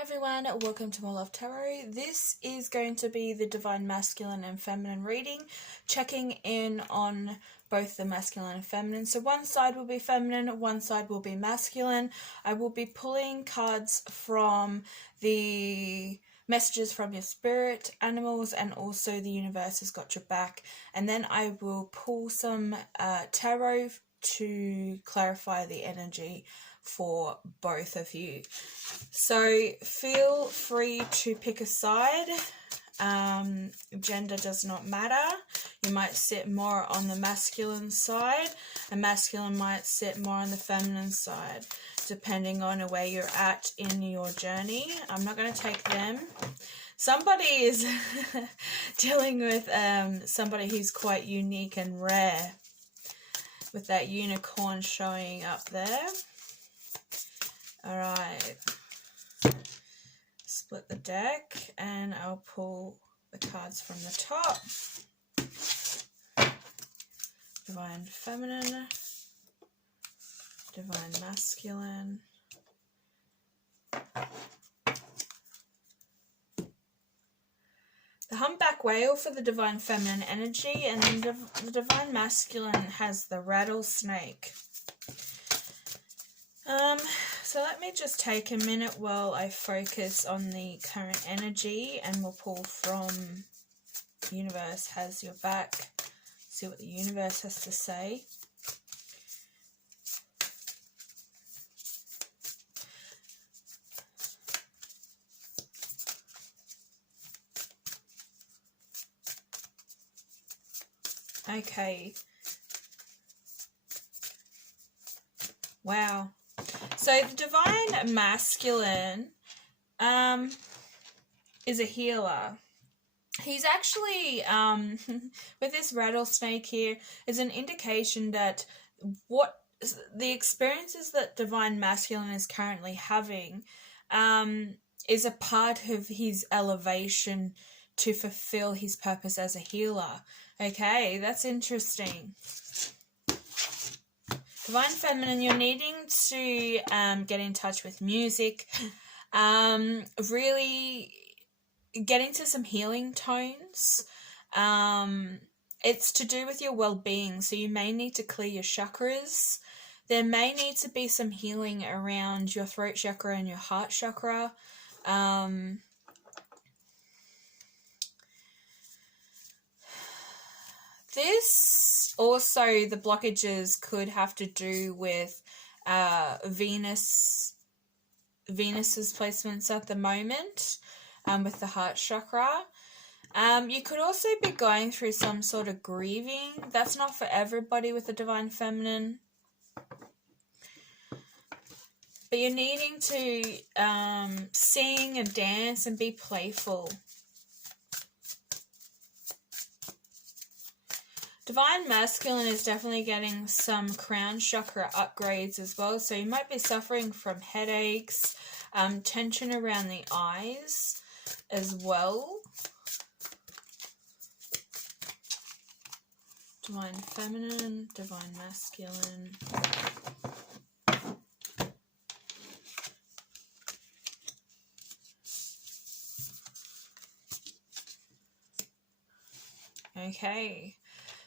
Hi everyone, welcome to More Love Tarot. This is going to be the Divine Masculine and Feminine reading, checking in on both the masculine and feminine. So one side will be feminine, one side will be masculine. I will be pulling cards from the messages from your spirit animals, and also the universe has got your back. And then I will pull some tarot to clarify the energy for both of you. So feel free to pick a side. Gender does not matter. You might sit more on the masculine side, and masculine might sit more on the feminine side, depending on where you're at in your journey. I'm not going to take them. Somebody is dealing with somebody who's quite unique and rare, with that unicorn showing up there. All right. Split the deck and I'll pull the cards from the top. Divine Feminine, Divine Masculine, the Humpback Whale for the Divine Feminine energy, and then the Divine Masculine has the Rattlesnake. So let me just take a minute while I focus on the current energy, and we'll pull from Universe Has Your Back, see what the universe has to say. Okay. Wow. So the Divine Masculine is a healer. He's actually, with this rattlesnake here, is an indication that what the experiences that Divine Masculine is currently having is a part of his elevation to fulfill his purpose as a healer. Okay, that's interesting. Divine Feminine, you're needing to get in touch with music, really get into some healing tones. It's to do with your well-being, so you may need to clear your chakras. There may need to be some healing around your throat chakra and your heart chakra. This also, the blockages could have to do with Venus's placements at the moment, with the heart chakra. You could also be going through some sort of grieving. That's not for everybody with the Divine Feminine. But you're needing to sing and dance and be playful. Divine Masculine is definitely getting some crown chakra upgrades as well. So you might be suffering from headaches, tension around the eyes as well. Divine Feminine, Divine Masculine. Okay.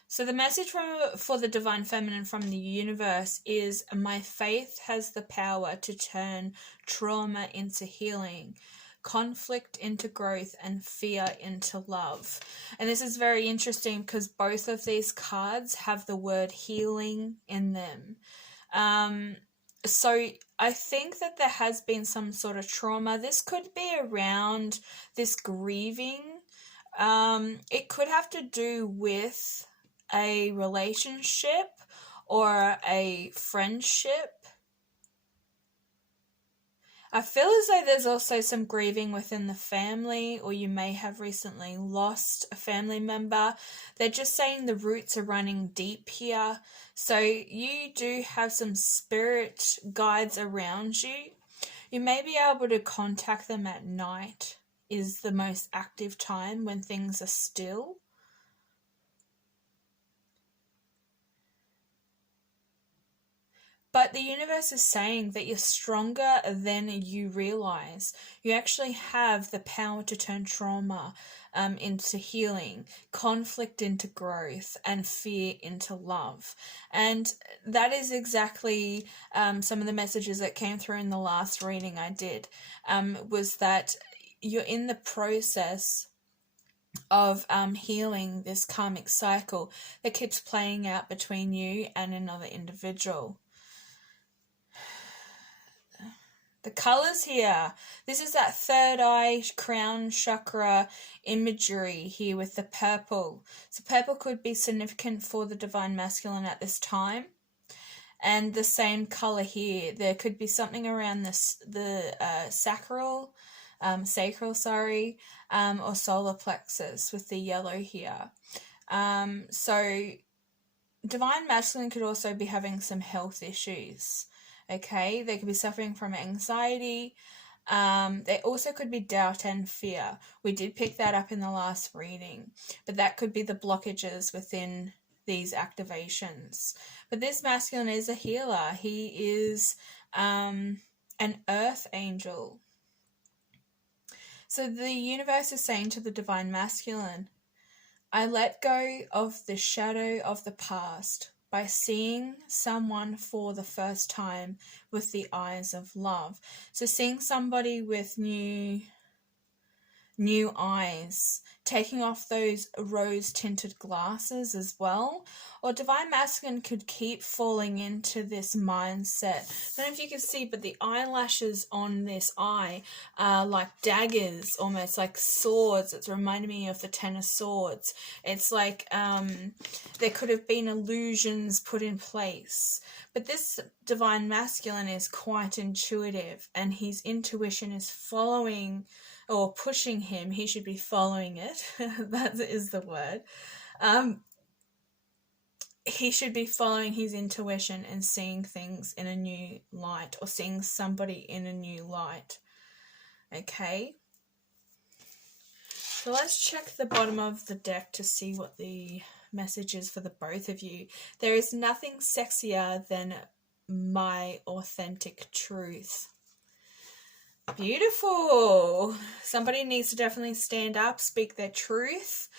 So the message for the Divine Feminine from the universe is, my faith has the power to turn trauma into healing, conflict into growth, and fear into love. And this is very interesting because both of these cards have the word healing in them. So I think that there has been some sort of trauma. This could be around this grieving. It could have to do with a relationship or a friendship. I feel as though there's also some grieving within the family, or you may have recently lost a family member. They're just saying the roots are running deep here. So you do have some spirit guides around you. You may be able to contact them at night, is the most active time when things are still. But the universe is saying that you're stronger than you realize. You actually have the power to turn trauma into healing, conflict into growth, and fear into love. And that is exactly some of the messages that came through in the last reading I did, was that you're in the process of healing this karmic cycle that keeps playing out between you and another individual. The colors here, this is that third eye crown chakra imagery here with the purple. So purple could be significant for the divine masculine at this time. And the same color here, there could be something around the sacral, or solar plexus with the yellow here. So divine masculine could also be having some health issues. Okay, they could be suffering from anxiety. They also could be doubt and fear. We did pick that up in the last reading, but that could be the blockages within these activations. But this masculine is a healer. He is an earth angel. So the universe is saying to the divine masculine, I let go of the shadow of the past by seeing someone for the first time with the eyes of love. So seeing somebody with new eyes, taking off those rose-tinted glasses as well. Or divine masculine could keep falling into this mindset. I don't know if you can see, but the eyelashes on this eye are like daggers, almost like swords. It's reminding me of the Ten of Swords. It's like there could have been illusions put in place. But this divine masculine is quite intuitive, and his intuition is following or pushing him. He should be following it. That is the word. He should be following his intuition and seeing things in a new light, or seeing somebody in a new light. Okay. So let's check the bottom of the deck to see what the message is for the both of you. There is nothing sexier than my authentic truth. Beautiful. Somebody needs to definitely stand up, speak their truth.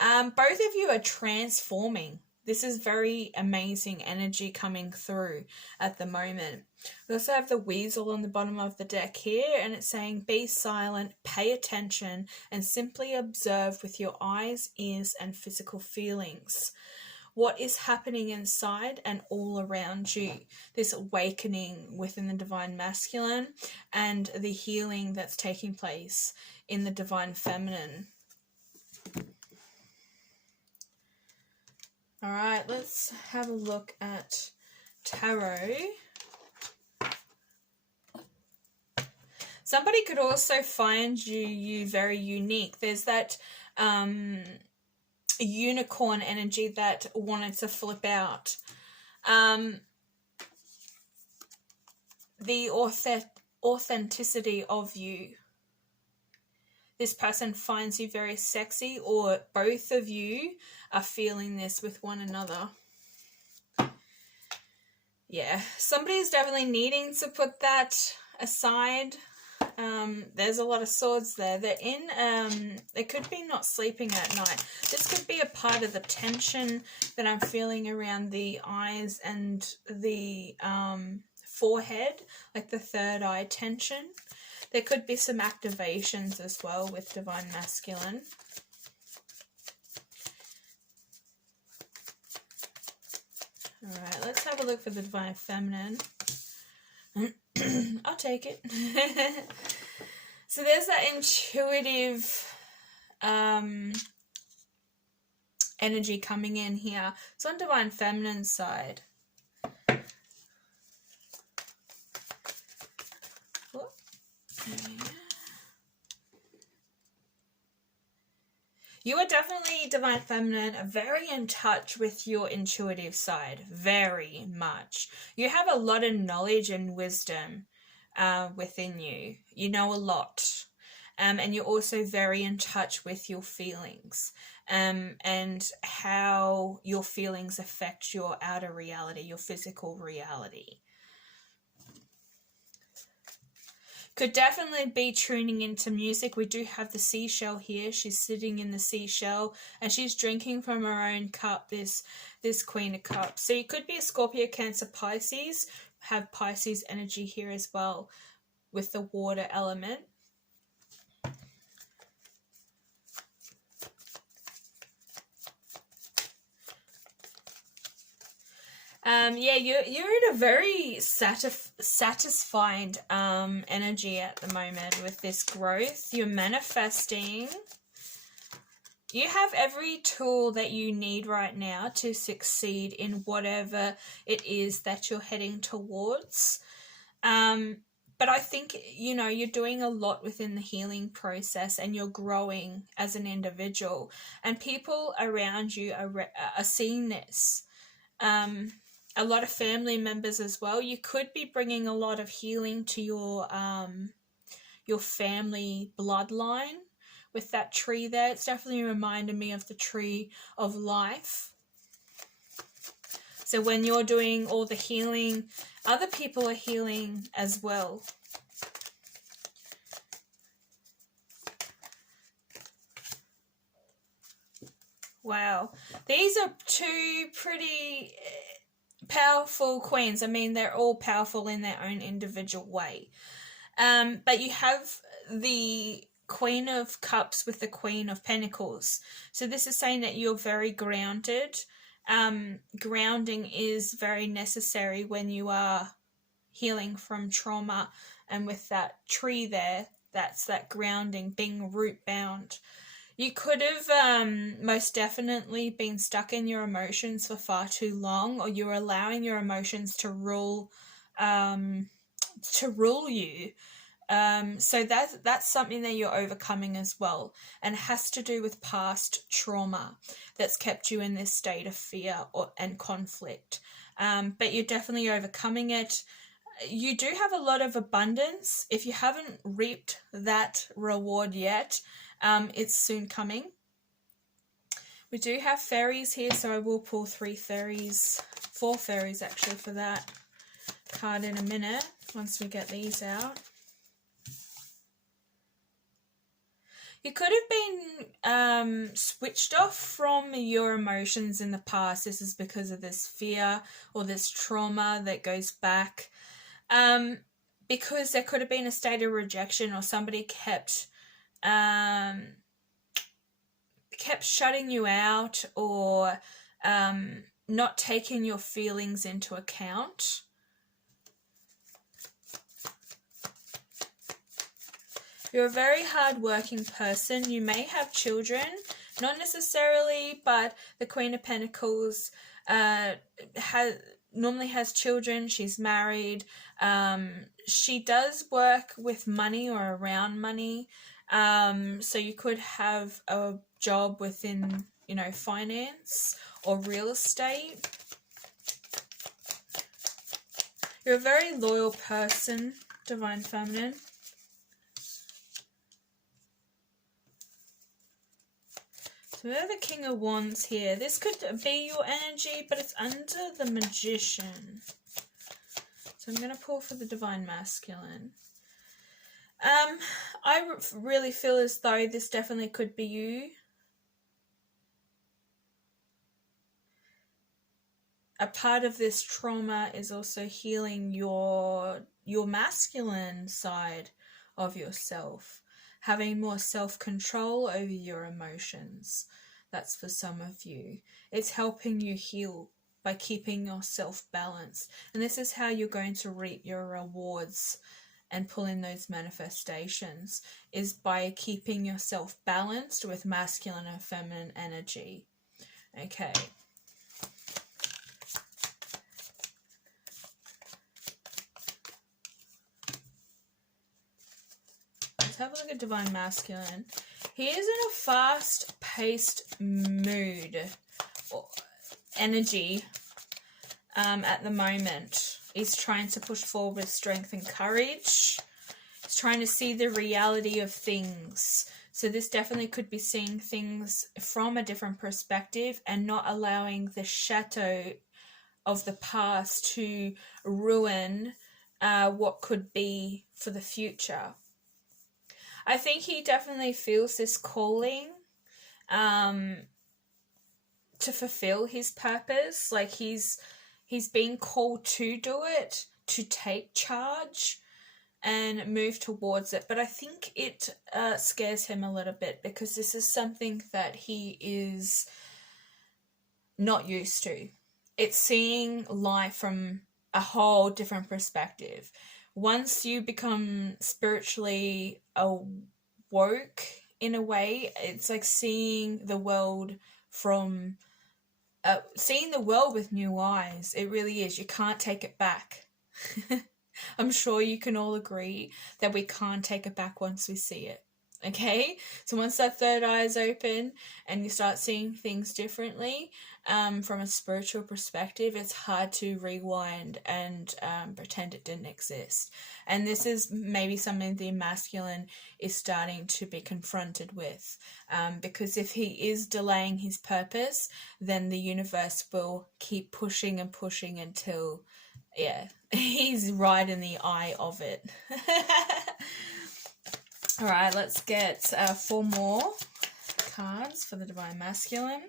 Both of you are transforming. This is very amazing energy coming through at the moment. We also have the weasel on the bottom of the deck here, and it's saying be silent, pay attention, and simply observe with your eyes, ears, and physical feelings what is happening inside and all around you. This awakening within the divine masculine and the healing that's taking place in the divine feminine. All right, let's have a look at tarot. Somebody could also find you very unique. There's that unicorn energy that wanted to flip out. The authenticity of you. This person finds you very sexy, or both of you are feeling this with one another. Yeah, somebody is definitely needing to put that aside. There's a lot of swords there. They're in, they could be not sleeping at night. This could be a part of the tension that I'm feeling around the eyes and the forehead, like the third eye tension. There could be some activations as well with divine masculine. All right, let's have a look for the divine feminine. I'll take it. So there's that intuitive energy coming in here. It's on divine feminine side. You are definitely, divine feminine, very in touch with your intuitive side. Very much. You have a lot of knowledge and wisdom within you. You know a lot. And you're also very in touch with your feelings. And how your feelings affect your outer reality, your physical reality. Could definitely be tuning into music. We do have the seashell here. She's sitting in the seashell and she's drinking from her own cup, this Queen of Cups. So you could be a Scorpio, Cancer, Pisces. Have Pisces energy here as well with the water element. Yeah, you're in a very satisfied energy at the moment with this growth. You're manifesting. You have every tool that you need right now to succeed in whatever it is that you're heading towards. But I think, you know, you're doing a lot within the healing process and you're growing as an individual. And people around you are seeing this. A lot of family members as well. You could be bringing a lot of healing to your family bloodline with that tree there. It's definitely reminded me of the tree of life. So when you're doing all the healing, other people are healing as well. Wow. These are two pretty powerful queens. I mean, they're all powerful in their own individual way. But you have the Queen of Cups with the Queen of Pentacles. So this is saying that you're very grounded. Grounding is very necessary when you are healing from trauma. And with that tree there, that's that grounding, being root bound. You could have most definitely been stuck in your emotions for far too long, or you're allowing your emotions to rule you. So that's something that you're overcoming as well, and has to do with past trauma that's kept you in this state of fear and conflict. But you're definitely overcoming it. You do have a lot of abundance. If you haven't reaped that reward yet, it's soon coming. We do have fairies here, so I will pull 4 fairies actually for that card in a minute once we get these out. You could have been switched off from your emotions in the past. This is because of this fear or this trauma that goes back. Because there could have been a state of rejection, or somebody kept shutting you out, or not taking your feelings into account. You're a very hard-working person. You may have children, not necessarily, but the Queen of Pentacles normally has children. She's married. She does work with money or around money. So you could have a job within, you know, finance or real estate. You're a very loyal person, Divine Feminine. So we have the King of Wands here. This could be your energy, but it's under the Magician. So I'm going to pull for the Divine Masculine. I really feel as though this definitely could be you. A part of this trauma is also healing your masculine side of yourself. Having more self-control over your emotions. That's for some of you. It's helping you heal by keeping yourself balanced. And this is how you're going to reap your rewards and pull in those manifestations, is by keeping yourself balanced with masculine and feminine energy. Okay. Let's have a look at Divine Masculine. He is in a fast-paced mood or energy at the moment. He's trying to push forward with strength and courage. He's trying to see the reality of things. So this definitely could be seeing things from a different perspective and not allowing the shadow of the past to ruin what could be for the future. I think he definitely feels this calling to fulfill his purpose. Like he's being called to do it, to take charge and move towards it. But I think it scares him a little bit, because this is something that he is not used to. It's seeing life from a whole different perspective. Once you become spiritually awoke in a way, it's like seeing the world from seeing the world with new eyes. It really is. You can't take it back. I'm sure you can all agree that we can't take it back once we see it. Okay, so once that third eye is open and you start seeing things differently, from a spiritual perspective, it's hard to rewind and pretend it didn't exist. And this is maybe something the masculine is starting to be confronted with, because if he is delaying his purpose, then the universe will keep pushing and pushing until, yeah, he's right in the eye of it. All right, let's get 4 more cards for the Divine Masculine.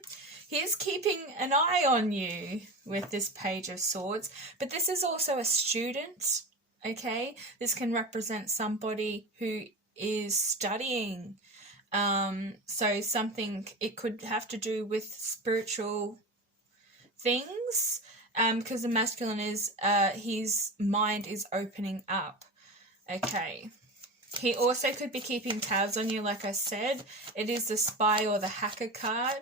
He's keeping an eye on you with this Page of Swords, but this is also a student, okay? This can represent somebody who is studying. So something, it could have to do with spiritual things, because the masculine is, his mind is opening up, okay? He also could be keeping tabs on you, like I said. It is the spy or the hacker card.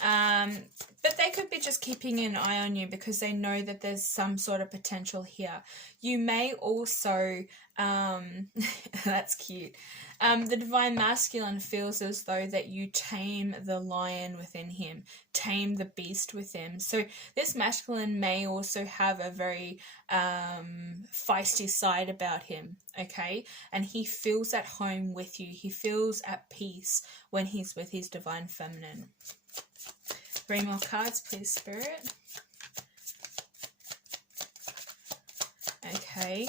But they could be just keeping an eye on you because they know that there's some sort of potential here. You may also, that's cute. The Divine Masculine feels as though that you tame the lion within him, tame the beast within. So this masculine may also have a very feisty side about him, okay? And he feels at home with you. He feels at peace when he's with his Divine Feminine. 3 more cards, please, Spirit. Okay.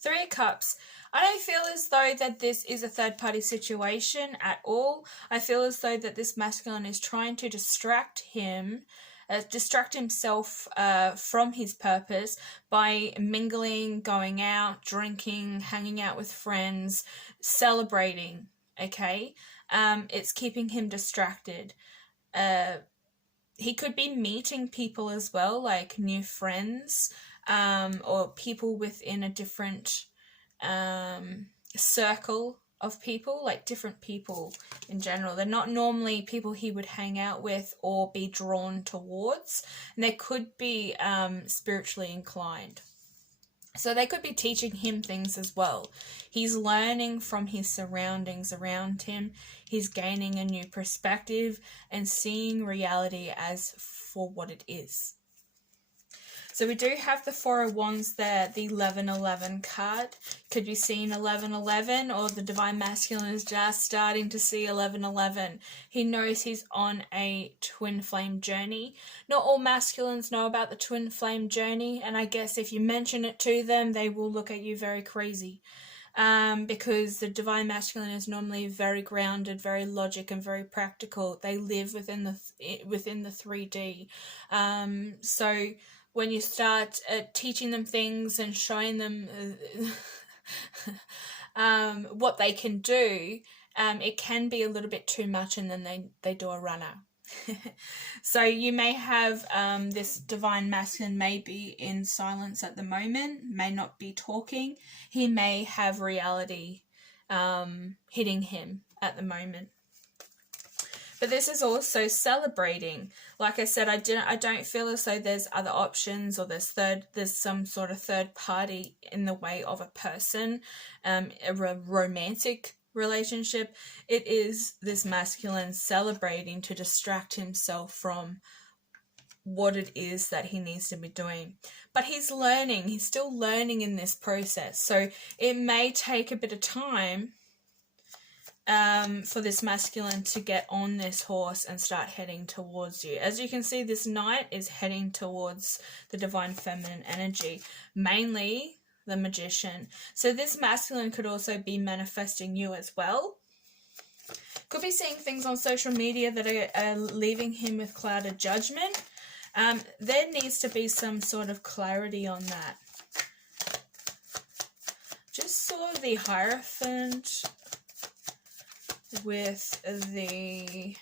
3 of Cups. I don't feel as though that this is a third-party situation at all. I feel as though that this masculine is trying to distract himself from his purpose by mingling, going out, drinking, hanging out with friends, celebrating, okay? It's keeping him distracted. He could be meeting people as well, like new friends, or people within a different circle of people, like different people in general. They're not normally people he would hang out with or be drawn towards, and they could be spiritually inclined. So they could be teaching him things as well. He's learning from his surroundings around him. He's gaining a new perspective and seeing reality as for what it is. So we do have the 4 of Wands there, the 1111 card. Could be seeing 1111, or the Divine Masculine is just starting to see 1111. He knows he's on a twin flame journey. Not all masculines know about the twin flame journey, and I guess if you mention it to them, they will look at you very crazy. Because the Divine Masculine is normally very grounded, very logic, and very practical. They live within the 3D. So when you start teaching them things and showing them what they can do, it can be a little bit too much, and then they do a runner. So you may have this Divine Masculine may be in silence at the moment, may not be talking. He may have reality hitting him at the moment. But this is also celebrating. Like I said, I don't feel as though there's other options, or there's some sort of third party in the way of a person, a romantic relationship. It is this masculine celebrating to distract himself from what it is that he needs to be doing. But he's learning. He's still learning in this process. So it may take a bit of time for this masculine to get on this horse and start heading towards you. As you can see, this knight is heading towards the divine feminine energy, mainly the magician. So this masculine could also be manifesting you as well. Could be seeing things on social media that are leaving him with clouded judgment. There needs to be some sort of clarity on that. Just saw the Hierophant with the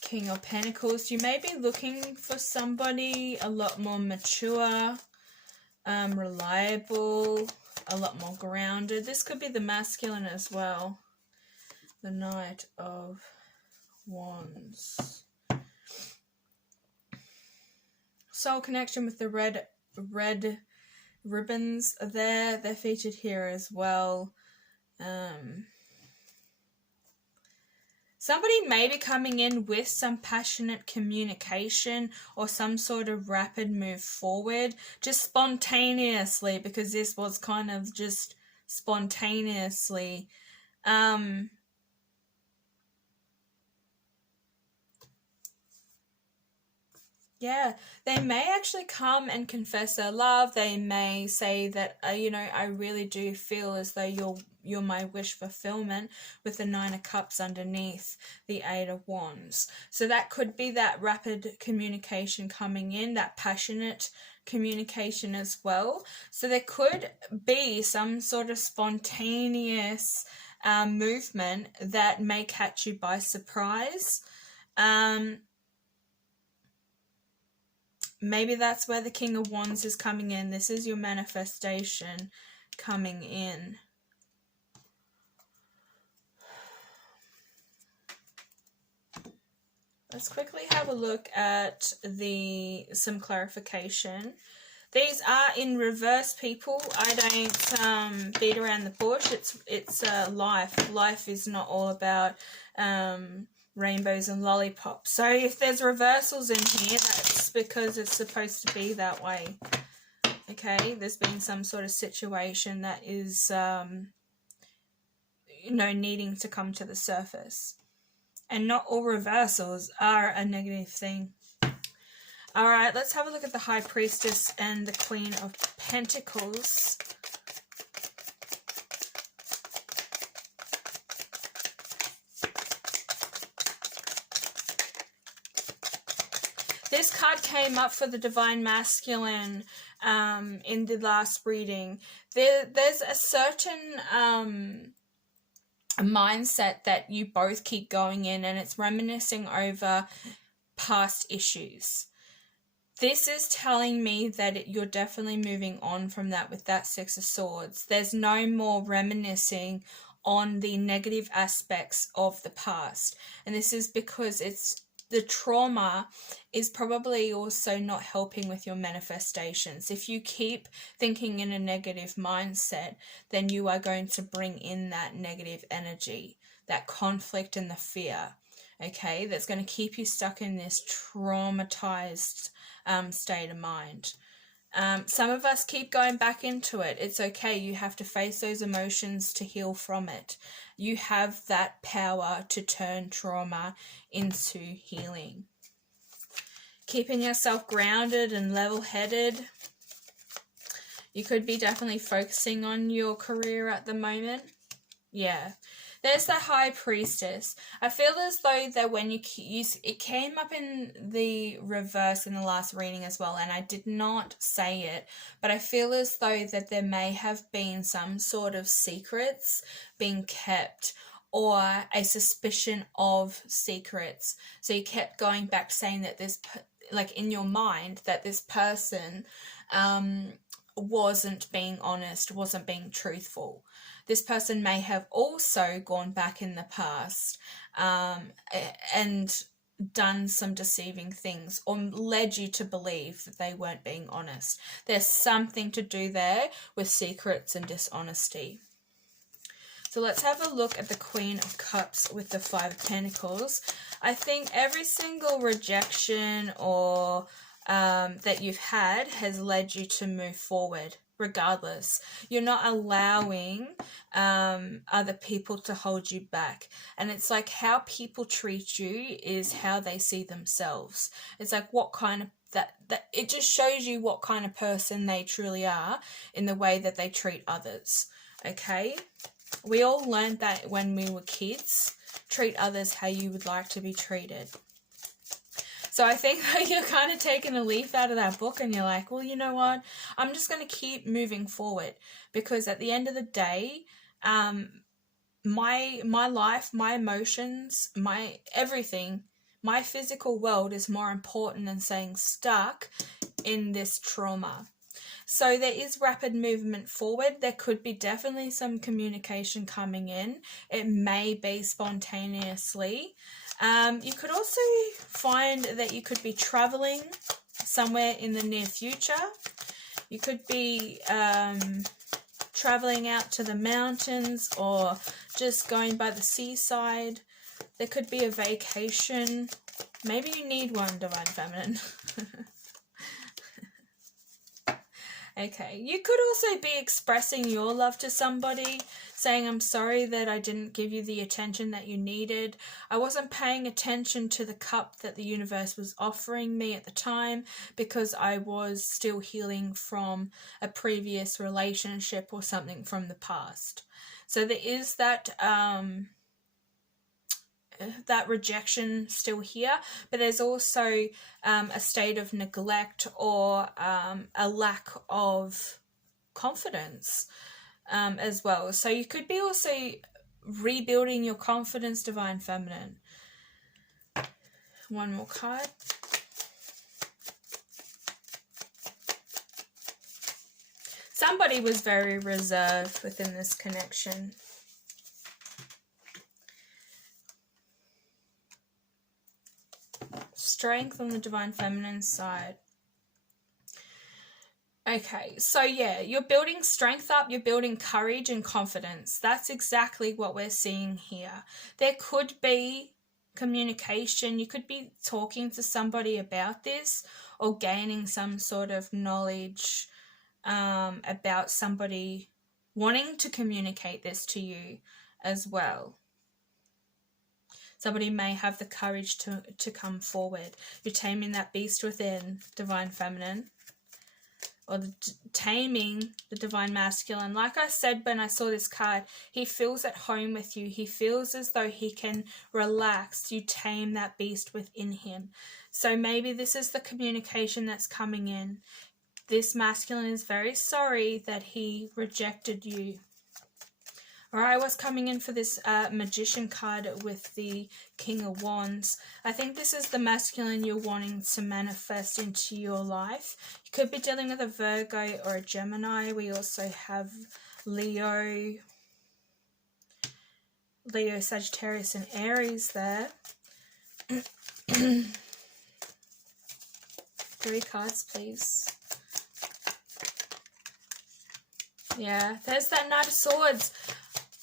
King of Pentacles. You may be looking for somebody a lot more mature, reliable, a lot more grounded. This could be the masculine as well. The Knight of Wands. Soul connection with the red ribbons there. They're featured here as well. Somebody may be coming in with some passionate communication or some sort of rapid move forward, just spontaneously, because this was kind of just spontaneously. Yeah, they may actually come and confess their love. They may say that, you know, I really do feel as though you're my wish fulfillment, with the Nine of Cups underneath the Eight of Wands. So that could be that rapid communication coming in, that passionate communication as well. So there could be some sort of spontaneous movement that may catch you by surprise. Maybe that's where the King of Wands is coming in. This is your manifestation coming in. Let's quickly have a look at some clarification. These are in reverse, people. I don't beat around the bush. It's life. Life is not all about rainbows and lollipops. So if there's reversals in here, that's because it's supposed to be that way. Okay, there's been some sort of situation that is, you know, needing to come to the surface. And not all reversals are a negative thing. All right, let's have a look at the High Priestess and the Queen of Pentacles. This card came up for the Divine Masculine in the last reading. There's a certain mindset that you both keep going in, and it's reminiscing over past issues. This is telling me that you're definitely moving on from that with that Six of Swords. There's no more reminiscing on the negative aspects of the past. And this is because the trauma is probably also not helping with your manifestations. If you keep thinking in a negative mindset, then you are going to bring in that negative energy, that conflict and the fear, okay? That's going to keep you stuck in this traumatized state of mind. Some of us keep going back into it. It's okay. You have to face those emotions to heal from it. You have that power to turn trauma into healing. Keeping yourself grounded and level-headed. You could be definitely focusing on your career at the moment. Yeah. There's the High Priestess. I feel as though that when it came up in the reverse in the last reading as well, and I did not say it, but I feel as though that there may have been some sort of secrets being kept, or a suspicion of secrets. So you kept going back saying that this, like in your mind, that this person wasn't being honest, wasn't being truthful. This person may have also gone back in the past and done some deceiving things, or led you to believe that they weren't being honest. There's something to do there with secrets and dishonesty. So let's have a look at the Queen of Cups with the Five of Pentacles. I think every single rejection or that you've had has led you to move forward. regardless. You're not allowing other people to hold you back. And it's like how people treat you is how they see themselves. It's like what kind of that it just shows you what kind of person they truly are in the way that they treat others. Okay, we all learned that when we were kids. Treat others how you would like to be treated. So I think that you're kind of taking a leaf out of that book and you're like, well, you know what, I'm just going to keep moving forward, because at the end of the day, my life, my emotions, my everything, my physical world is more important than staying stuck in this trauma. So there is rapid movement forward. There could be definitely some communication coming in. It may be spontaneously. You could also find that you could be traveling somewhere in the near future. You could be traveling out to the mountains or just going by the seaside. There could be a vacation. Maybe you need one, Divine Feminine. Okay, you could also be expressing your love to somebody, saying, I'm sorry that I didn't give you the attention that you needed. I wasn't paying attention to the cup that the universe was offering me at the time because I was still healing from a previous relationship or something from the past. So there is that rejection still here, but there's also a state of neglect or a lack of confidence as well. So you could be also rebuilding your confidence, Divine Feminine. One more card. Somebody was very reserved within this connection. Strength on the Divine Feminine side. Okay, so yeah, you're building strength up, you're building courage and confidence. That's exactly what we're seeing here. There could be communication. You could be talking to somebody about this or gaining some sort of knowledge about somebody wanting to communicate this to you as well. Somebody may have the courage to come forward. You're taming that beast within, Divine Feminine. Or taming the Divine Masculine. Like I said when I saw this card, he feels at home with you. He feels as though he can relax. You tame that beast within him. So maybe this is the communication that's coming in. This masculine is very sorry that he rejected you. Alright, what's coming in for this Magician card with the King of Wands? I think this is the masculine you're wanting to manifest into your life. You could be dealing with a Virgo or a Gemini. We also have Leo, Sagittarius, and Aries there. 3 cards, please. Yeah, there's that Knight of Swords.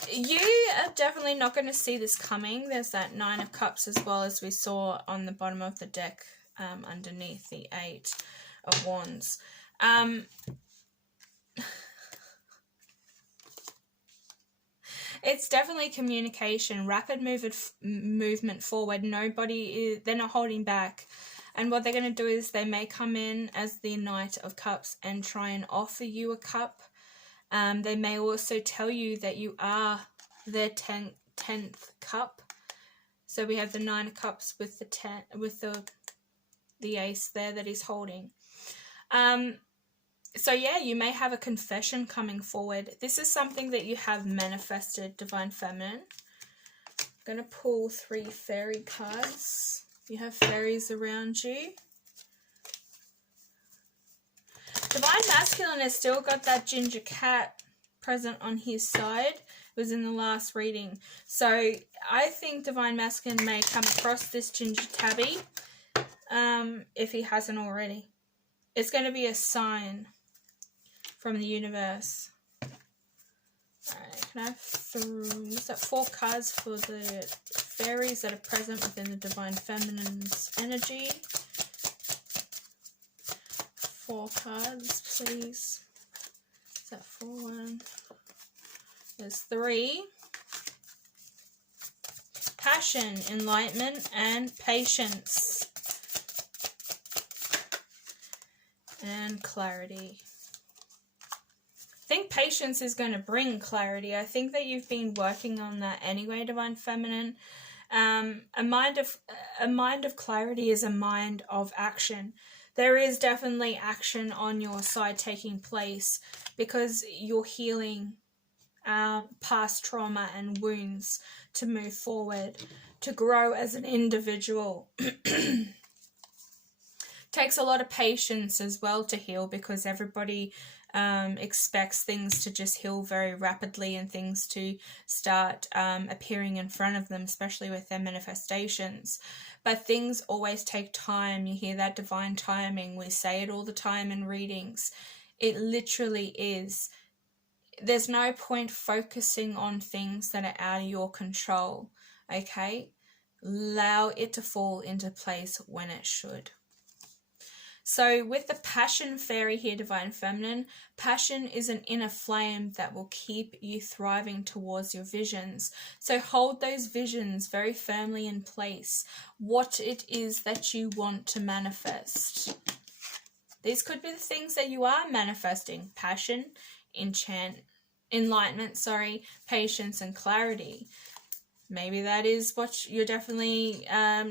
You are definitely not going to see this coming. There's that 9 of Cups as well, as we saw on the bottom of the deck underneath the 8 of Wands. It's definitely communication, rapid movement forward. They're not holding back. And what they're going to do is they may come in as the Knight of Cups and try and offer you a cup. They may also tell you that you are their 10th cup. So we have the 9 of Cups with the Ace there that he's holding. So yeah, you may have a confession coming forward. This is something that you have manifested, Divine Feminine. I'm going to pull 3 fairy cards. You have fairies around you. Divine Masculine has still got that ginger cat present on his side. It was in the last reading. So I think Divine Masculine may come across this ginger tabby if he hasn't already. It's going to be a sign from the universe. Alright, can I have 4 cards for the fairies that are present within the Divine Feminine's energy? 4 cards, please. Is that 4, 1? There's 3. Passion, enlightenment, and patience. And clarity. I think patience is going to bring clarity. I think that you've been working on that anyway, Divine Feminine. A mind of clarity is a mind of action. There is definitely action on your side taking place because you're healing past trauma and wounds to move forward, to grow as an individual. Takes a lot of patience as well to heal because everybody expects things to just heal very rapidly and things to start appearing in front of them, especially with their manifestations. But things always take time. You hear that divine timing. We say it all the time in readings. It literally is. There's no point focusing on things that are out of your control, okay? Allow it to fall into place when it should. So with the Passion Fairy here, Divine Feminine, passion is an inner flame that will keep you thriving towards your visions. So hold those visions very firmly in place. What it is that you want to manifest. These could be the things that you are manifesting. Passion, enlightenment, patience and clarity. Maybe that is what you're definitely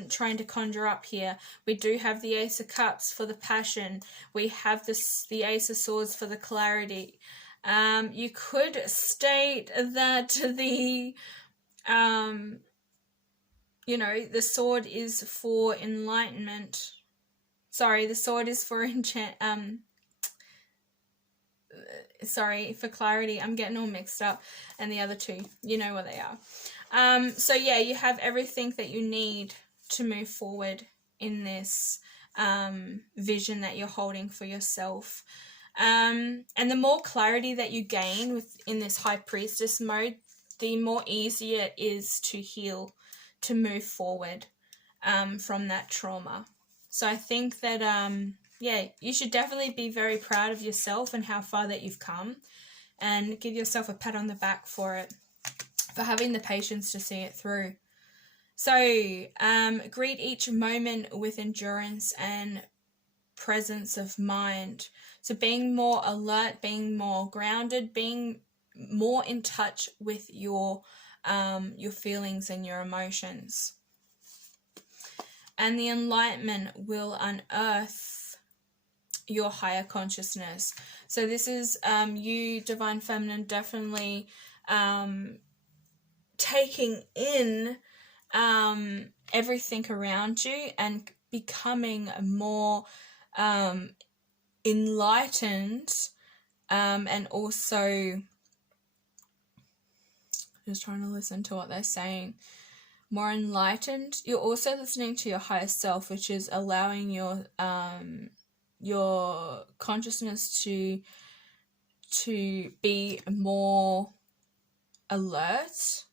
trying to conjure up here. We do have the Ace of Cups for the passion. We have the Ace of Swords for the clarity. You could state that the sword is for enlightenment. Sorry, the sword is for for clarity. I'm getting all mixed up. And the other two, you know what they are. So yeah, you have everything that you need to move forward in this vision that you're holding for yourself. And the more clarity that you gain in this High Priestess mode, the more easier it is to heal, to move forward from that trauma. So I think that, you should definitely be very proud of yourself and how far that you've come, and give yourself a pat on the back for it, for having the patience to see it through. So greet each moment with endurance and presence of mind. So being more alert, being more grounded, being more in touch with your feelings and your emotions. And the enlightenment will unearth your higher consciousness. So this is you, Divine Feminine, definitely taking in everything around you and becoming more enlightened, and also just trying to listen to what they're saying. More enlightened. You're also listening to your higher self, which is allowing your consciousness to be more alert.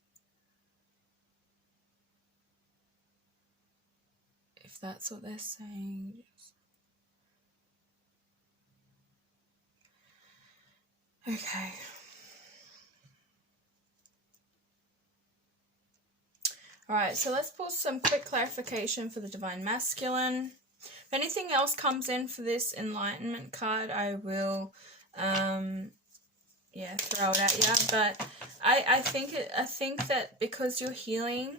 If that's what they're saying. Okay. Alright, so let's pull some quick clarification for the Divine Masculine. If anything else comes in for this Enlightenment card, I will throw it at you. But I think that because you're healing,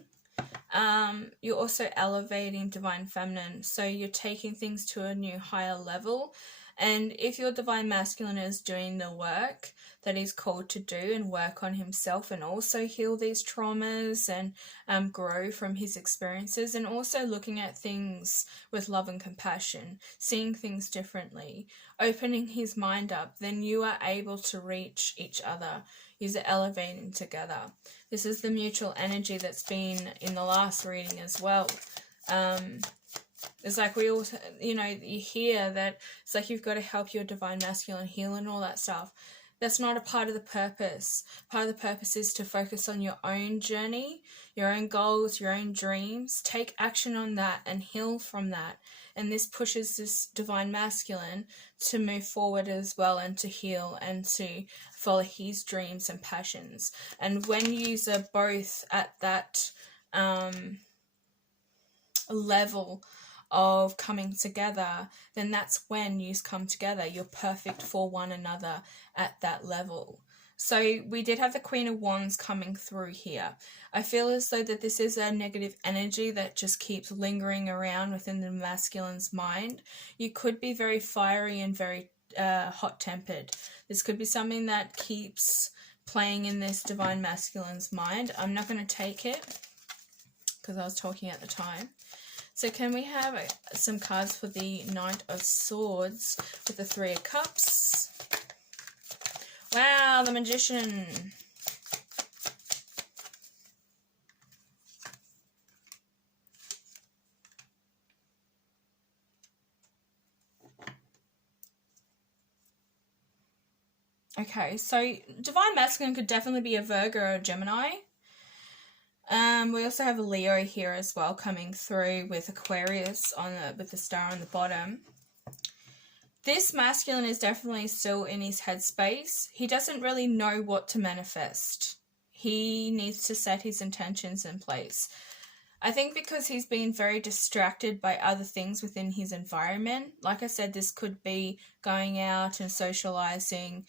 you're also elevating Divine Feminine. So you're taking things to a new higher level. And if your Divine Masculine is doing the work that he's called to do and work on himself and also heal these traumas and grow from his experiences, and also looking at things with love and compassion, seeing things differently, opening his mind up, then you are able to reach each other. You're elevating together. This is the mutual energy that's been in the last reading as well. It's like we all, you hear that it's like you've got to help your Divine Masculine heal and all that stuff. That's not a part of the purpose. Part of the purpose is to focus on your own journey, your own goals, your own dreams. Take action on that and heal from that. And this pushes this divine masculine to move forward as well, and to heal and to follow his dreams and passions. And when you are both at that level of coming together, then that's when you come together. You're perfect for one another at that level. So we did have the Queen of Wands coming through here. I feel as though that this is a negative energy that just keeps lingering around within the masculine's mind. You could be very fiery and very hot-tempered. This could be something that keeps playing in this divine masculine's mind. I'm not going to take it because I was talking at the time. So can we have some cards for the Knight of Swords with the Three of Cups? Wow, the Magician. Okay, so divine masculine could definitely be a Virgo or a Gemini. We also have a Leo here as well coming through with Aquarius with the star on the bottom. This masculine is definitely still in his headspace. He doesn't really know what to manifest. He needs to set his intentions in place. I think because he's been very distracted by other things within his environment. Like I said, this could be going out and socializing.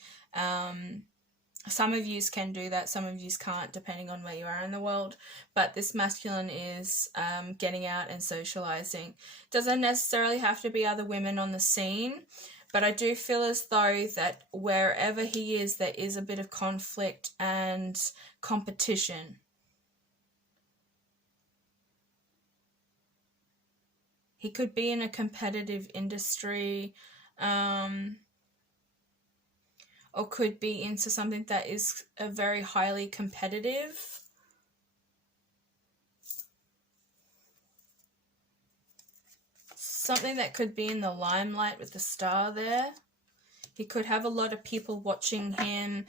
Some of you can do that, some of you can't, depending on where you are in the world. But this masculine is getting out and socializing. Doesn't necessarily have to be other women on the scene, but I do feel as though that wherever he is, there is a bit of conflict and competition. He could be in a competitive industry, or could be into something that is a very highly competitive. Something that could be in the limelight with the star there. He could have a lot of people watching him.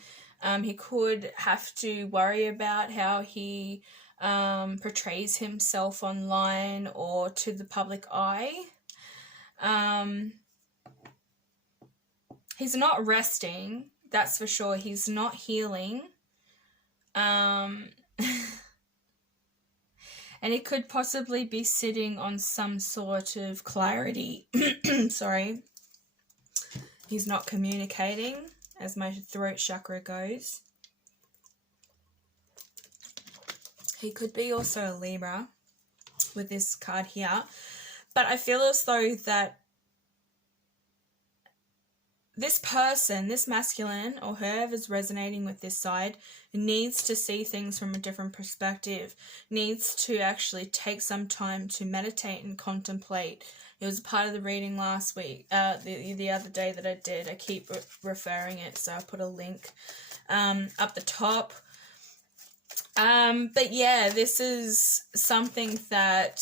He could have to worry about how he portrays himself online or to the public eye. He's not resting. That's for sure. He's not healing. And he could possibly be sitting on some sort of clarity. Sorry. He's not communicating, as my throat chakra goes. He could be also a Libra with this card here. But I feel as though that this person, this masculine, or whoever's resonating with this side, needs to see things from a different perspective, needs to actually take some time to meditate and contemplate. It was part of the reading last week, the other day that I did. I keep referring it, so I put a link up the top. But yeah, this is something that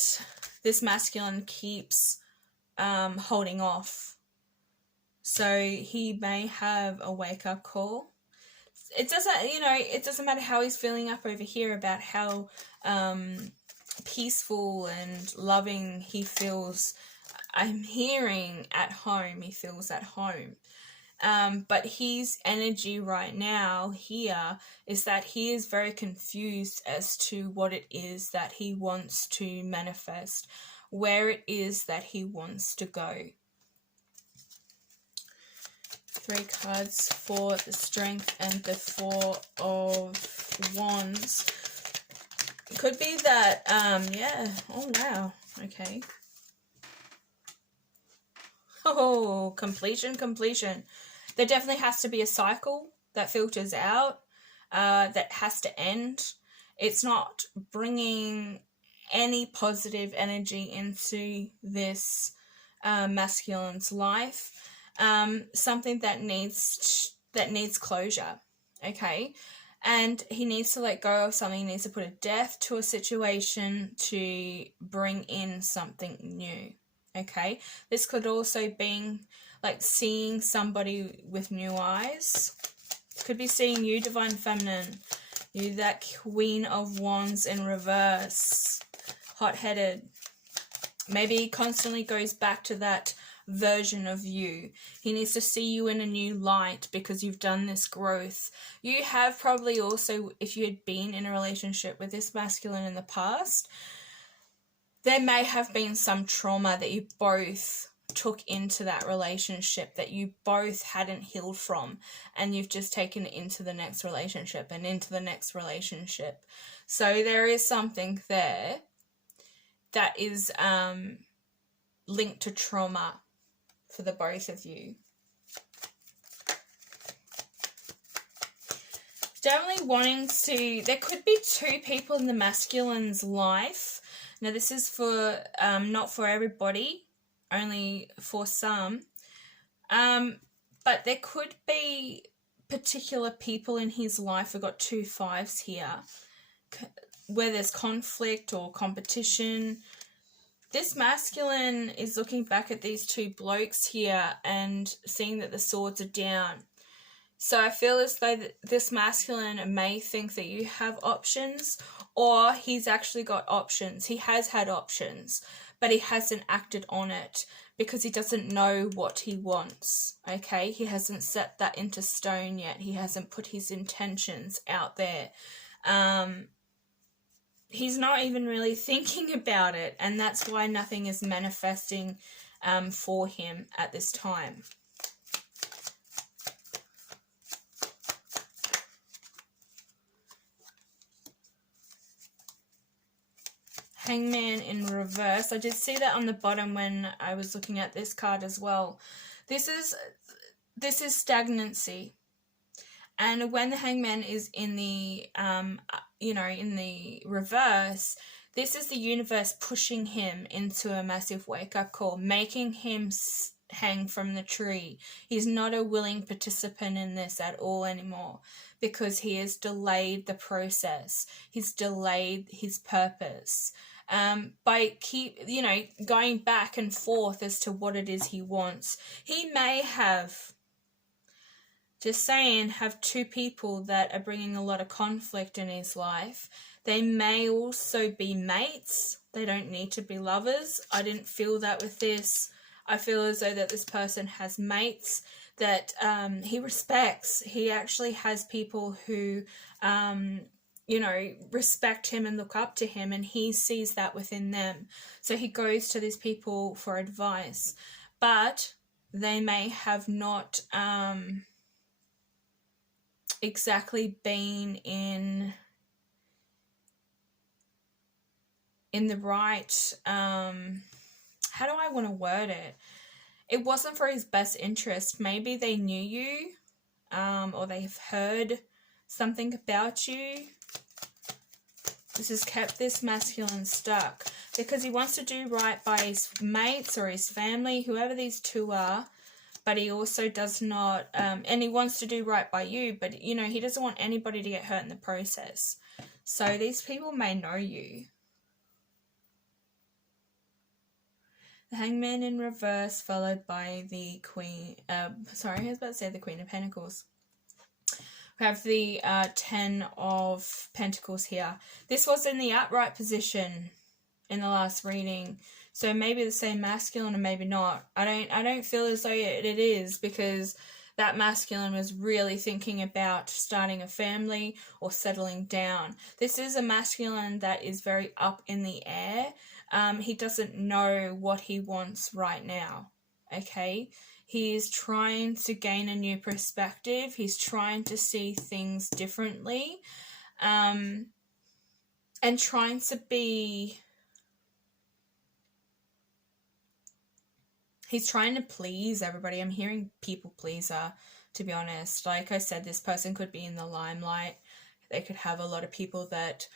this masculine keeps holding off. So he may have a wake-up call. It doesn't matter how he's feeling up over here about how peaceful and loving he feels. I'm hearing at home, he feels at home. But his energy right now here is that he is very confused as to what it is that he wants to manifest, where it is that he wants to go. 3 cards for the Strength and the 4 of Wands. Could be that, yeah. Oh, wow. Okay. Oh, completion. There definitely has to be a cycle that filters out, that has to end. It's not bringing any positive energy into this masculine's life. Something that needs closure, okay? And he needs to let go of something. He needs to put a death to a situation to bring in something new, okay? This could also be like seeing somebody with new eyes. Could be seeing you, Divine Feminine. You, that Queen of Wands in reverse. Hot-headed. Maybe he constantly goes back to that version of you. He needs to see you in a new light because you've done this growth. You have probably also, if you had been in a relationship with this masculine in the past, there may have been some trauma that you both took into that relationship that you both hadn't healed from, and you've just taken it into the next relationship and into the next relationship. So there is something there that is linked to trauma for the both of you. Definitely wanting to, there could be two people in the masculine's life. Now this is for, not for everybody, only for some. But there could be particular people in his life. We've got 2 5s here, where there's conflict or competition. This masculine is looking back at these 2 blokes here and seeing that the swords are down. So I feel as though this masculine may think that you have options, or he's actually got options. He has had options, but he hasn't acted on it because he doesn't know what he wants, okay? He hasn't set that into stone yet. He hasn't put his intentions out there. He's not even really thinking about it, and that's why nothing is manifesting for him at this time. Hangman in reverse. I did see that on the bottom when I was looking at this card as well. This is stagnancy. And when the Hangman is in the, in the reverse, this is the universe pushing him into a massive wake-up call, making him hang from the tree. He's not a willing participant in this at all anymore because he has delayed the process. He's delayed his purpose. By going back and forth as to what it is he wants. He may have, just saying, have 2 people that are bringing a lot of conflict in his life. They may also be mates. They don't need to be lovers. I didn't feel that with this. I feel as though that this person has mates that he respects. He actually has people who respect him and look up to him, and he sees that within them. So he goes to these people for advice, but they may have not exactly been in the right, how do I want to word it? It wasn't for his best interest. Maybe they knew you, or they've heard something about you. This has kept this masculine stuck because he wants to do right by his mates or his family, whoever these 2 are, but he also does not, and he wants to do right by you, but, he doesn't want anybody to get hurt in the process. So these people may know you. The Hangman in reverse, followed by the Queen, I was about to say the Queen of Pentacles. We have the 10 of Pentacles here. This was in the upright position in the last reading. So maybe the same masculine or maybe not. I don't feel as though it is, because that masculine was really thinking about starting a family or settling down. This is a masculine that is very up in the air. He doesn't know what he wants right now. Okay? He is trying to gain a new perspective. He's trying to see things differently. And trying to be... He's trying to please everybody. I'm hearing people pleaser, to be honest. Like I said, this person could be in the limelight. They could have a lot of people that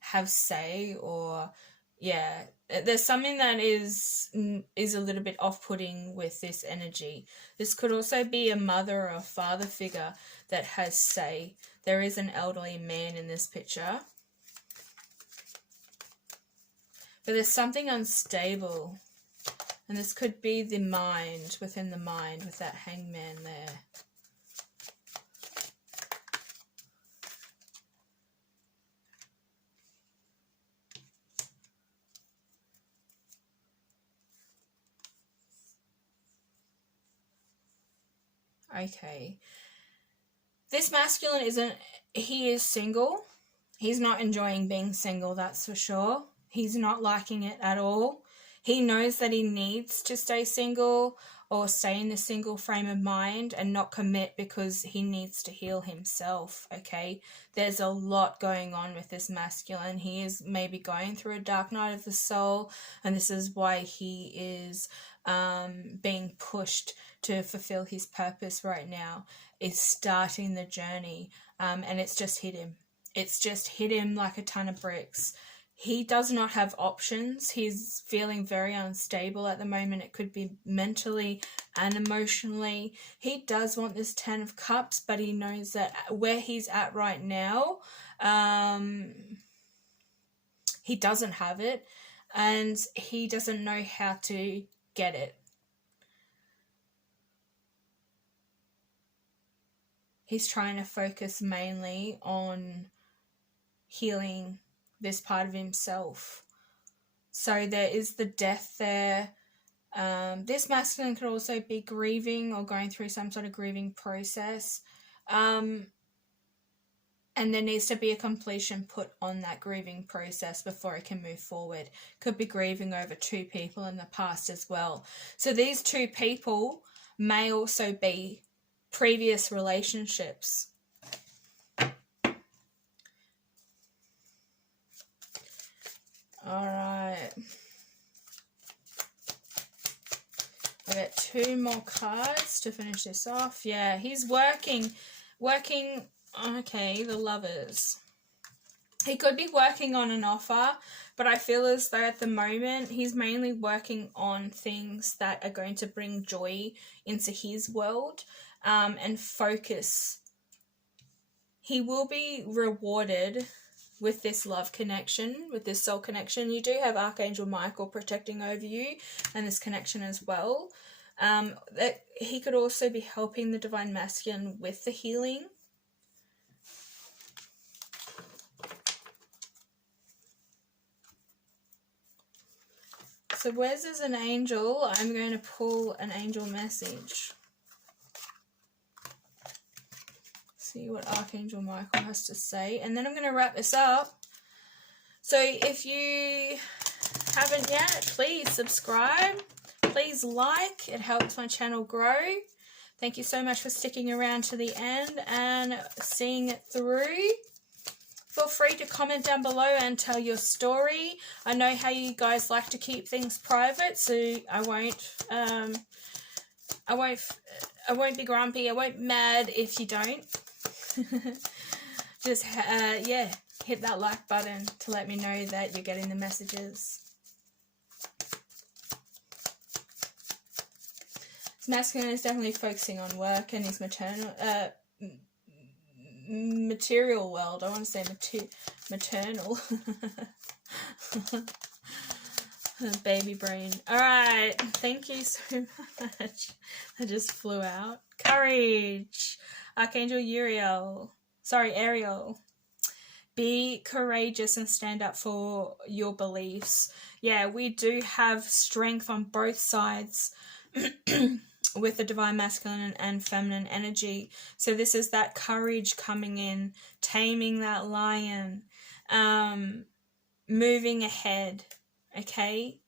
have say, or... yeah, there's something that is a little bit off-putting with this energy. This could also be a mother or a father figure that has say. There is an elderly man in this picture. But there's something unstable And this could be the mind, within the mind, with that hangman there. Okay. This masculine he is single. He's not enjoying being single, that's for sure. He's not liking it at all. He knows that he needs to stay single or stay in the single frame of mind and not commit because he needs to heal himself, okay? There's a lot going on with this masculine. He is maybe going through a dark night of the soul, and this is why he is being pushed to fulfill his purpose right now, is starting the journey, and it's just hit him. It's just hit him like a ton of bricks. He does not have options. He's feeling very unstable at the moment. It could be mentally and emotionally. He does want this 10 of Cups, but he knows that where he's at right now, he doesn't have it, and he doesn't know how to get it. He's trying to focus mainly on healing this part of himself. So there is the death there. This masculine could also be grieving or going through some sort of grieving process. And there needs to be a completion put on that grieving process before it can move forward. Could be grieving over 2 people in the past as well. So these 2 people may also be previous relationships. All right. I got 2 more cards to finish this off. Yeah, he's working. Okay, the Lovers. He could be working on an offer, but I feel as though at the moment he's mainly working on things that are going to bring joy into his world, and focus. He will be rewarded with this love connection, with this soul connection. You do have Archangel Michael protecting over you and this connection as well. That he could also be helping the Divine Masculine with the healing. So where's there's an angel, I'm going to pull an angel message. See what Archangel Michael has to say, and then I'm going to wrap this up. So if you haven't yet, please subscribe, please like, it helps my channel grow. Thank you so much for sticking around to the end and seeing it through. Feel free to comment down below and tell your story. I know how you guys like to keep things private, so I won't be grumpy, I won't be mad if you don't. Just yeah, hit that like button to let me know that you're getting the messages. This masculine is definitely focusing on work and his material world. I want to say maternal. Baby brain. Alright, thank you so much. I just flew out. Courage. Archangel Ariel. Be courageous and stand up for your beliefs. Yeah, we do have strength on both sides with the Divine Masculine and Feminine energy. So this is that courage coming in, taming that lion, moving ahead, okay?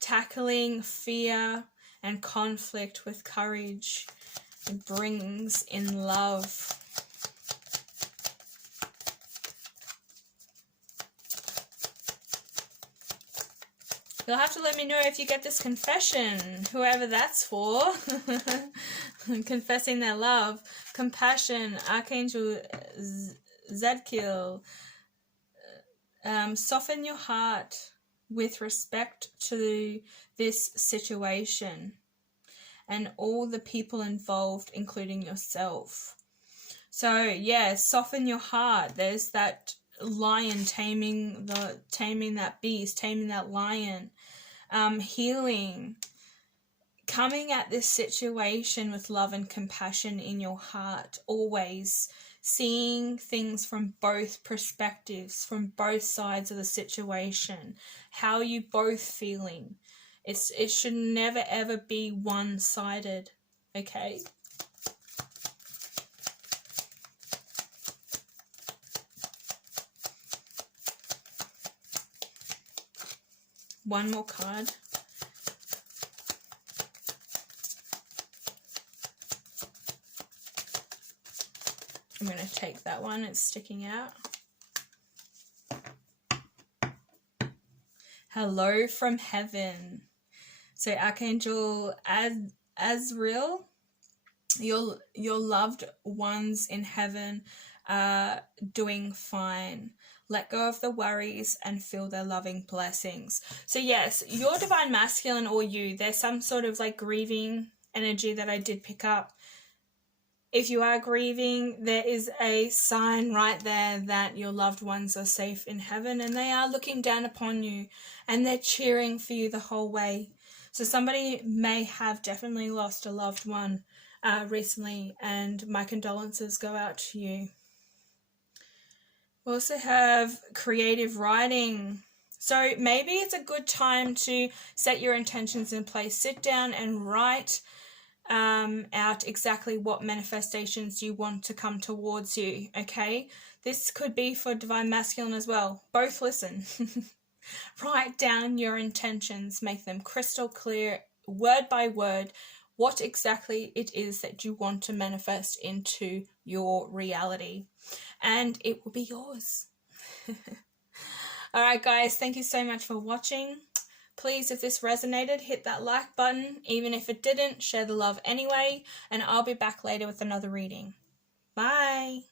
Tackling fear and conflict with courage. It brings in love. You'll have to let me know if you get this confession, whoever that's for. Confessing their love. Compassion. Archangel Zadkiel. Soften your heart with respect to this situation and all the people involved, including yourself. So yeah, soften your heart. There's that lion, taming that beast, taming that lion, healing, coming at this situation with love and compassion in your heart, always seeing things from both perspectives, from both sides of the situation. How are you both feeling? It should never ever be one-sided, okay? One more card. I'm going to take that one, it's sticking out. Hello from heaven. So Archangel Azrael, your loved ones in heaven are doing fine. Let go of the worries and feel their loving blessings. So yes, your divine masculine or you, there's some sort of like grieving energy that I did pick up. If you are grieving, there is a sign right there that your loved ones are safe in heaven and they are looking down upon you and they're cheering for you the whole way. So somebody may have definitely lost a loved one recently, and my condolences go out to you. We also have creative writing. So maybe it's a good time to set your intentions in place. Sit down and write out exactly what manifestations you want to come towards you, okay? This could be for divine masculine as well. Both listen. Write down your intentions, make them crystal clear, word by word, what exactly it is that you want to manifest into your reality, and it will be yours. All right, guys, thank you so much for watching. Please, if this resonated, hit that like button. Even if it didn't, share the love anyway, and I'll be back later with another reading. Bye.